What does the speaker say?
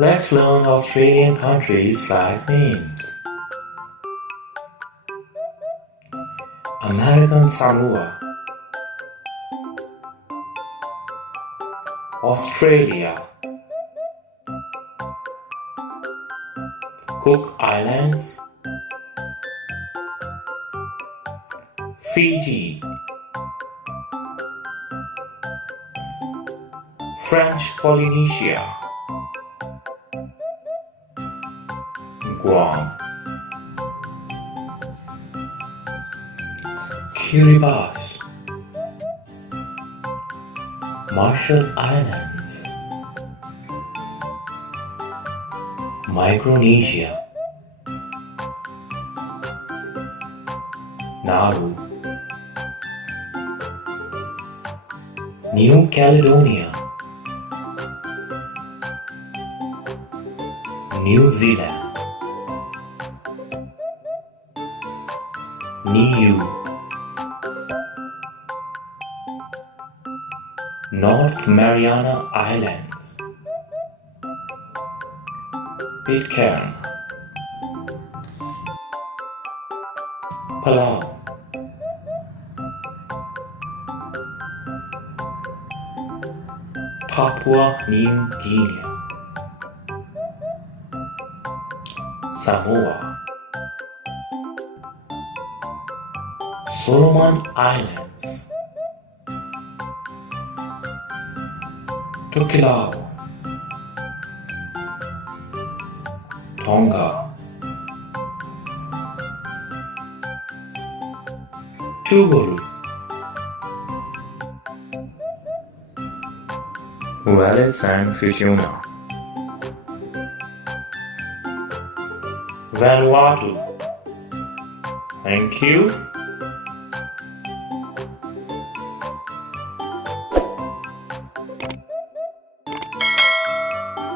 Let's learn Australian countries' flag names. American Samoa, Australia, Cook Islands, Fiji, French Polynesia, Guam, Kiribati, Marshall Islands, Micronesia, Nauru, New Caledonia, New Zealand, Niue, North Mariana Islands, Pitcairn, Palau, Papua New Guinea, Samoa, Solomon Islands, Tokelau, Tonga, Tuvalu, Wallis and Futuna, Vanuatu. Thank you.